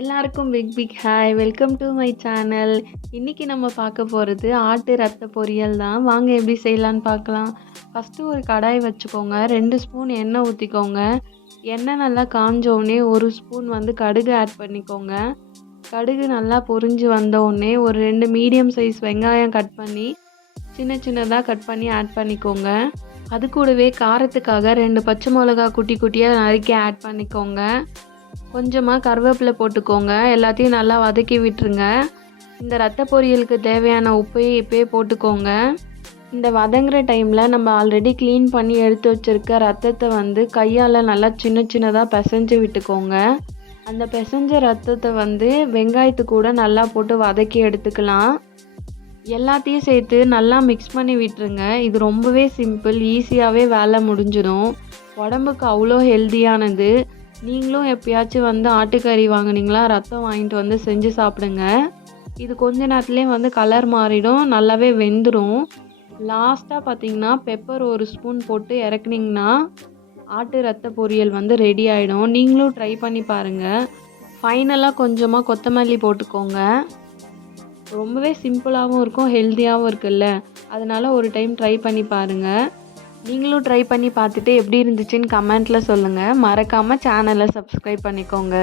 எல்லாருக்கும் big big hi welcome to my channel இன்றைக்கி நம்ம பார்க்க போகிறது ஆட்டு ரத்த பொரியல் தான். வாங்க எப்படி செய்யலான்னு பார்க்கலாம். ஃபஸ்ட்டு ஒரு கடாய் வச்சுக்கோங்க. ரெண்டு ஸ்பூன் எண்ணெய் ஊற்றிக்கோங்க எண்ணெய் நல்லா காஞ்சோடனே ஒரு ஸ்பூன் வந்து கடுகு ஆட் பண்ணிக்கோங்க. கடுகு நல்லா பொரிஞ்சு வந்தோடனே ஒரு ரெண்டு மீடியம் சைஸ் வெங்காயம் கட் பண்ணி சின்ன சின்னதாக கட் பண்ணி ஆட் பண்ணிக்கோங்க. அது கூடவே காரத்துக்காக ரெண்டு பச்சை மிளகா குட்டி குட்டியாக நறுக்கி ஆட் பண்ணிக்கோங்க. கொஞ்சமாக கருவேப்பிலை போட்டுக்கோங்க. எல்லாத்தையும் நல்லா வதக்கி விட்டுருங்க. இந்த ரத்த பொரியலுக்கு தேவையான உப்பையும் இப்போயே போட்டுக்கோங்க. இந்த வதங்குற டைமில் நம்ம ஆல்ரெடி க்ளீன் பண்ணி எடுத்து வச்சுருக்க ரத்தத்தை வந்து கையால் நல்லா சின்ன சின்னதாக பிசைஞ்சு விட்டுக்கோங்க. அந்த பிசைஞ்ச ரத்தத்தை வந்து வெங்காயத்து கூட நல்லா போட்டு வதக்கி எடுத்துக்கலாம். எல்லாத்தையும் சேர்த்து நல்லா மிக்ஸ் பண்ணி விட்டுருங்க. இது ரொம்பவே சிம்பிள் ஈஸியாகவே வேலை முடிஞ்சிடும். உடம்புக்கு அவ்வளோ ஹெல்த்தியானது நீங்களும் எப்பயாச்சும் வந்து ஆட்டுக்கறி வாங்கினீங்களா ரத்தம் வாங்கிட்டு வந்து செஞ்சு சாப்பிடுங்க. இது கொஞ்ச நேரத்துலேயே வந்து கலர் மாறிடும் நல்லாவே வெந்துடும் லாஸ்ட்டாக பார்த்தீங்கன்னா பெப்பர் ஒரு ஸ்பூன் போட்டு இறக்குனிங்கன்னா ஆட்டு ரத்த பொரியல் வந்து ரெடி ஆகிடும் நீங்களும் ட்ரை பண்ணி பாருங்கள் ஃபைனலாக கொஞ்சமாக கொத்தமல்லி போட்டுக்கோங்க. ரொம்பவே சிம்பிளாகவும் இருக்கும் ஹெல்த்தியாகவும் இருக்குல்ல. அதனால் ஒரு டைம் ட்ரை பண்ணி பாருங்கள் நீங்களும் ட்ரை பண்ணி பார்த்துட்டு எப்படி இருந்துச்சுன்னு கமெண்ட்டில் சொல்லுங்கள் மறக்காமல் சேனலை சப்ஸ்கிரைப் பண்ணிக்கோங்க.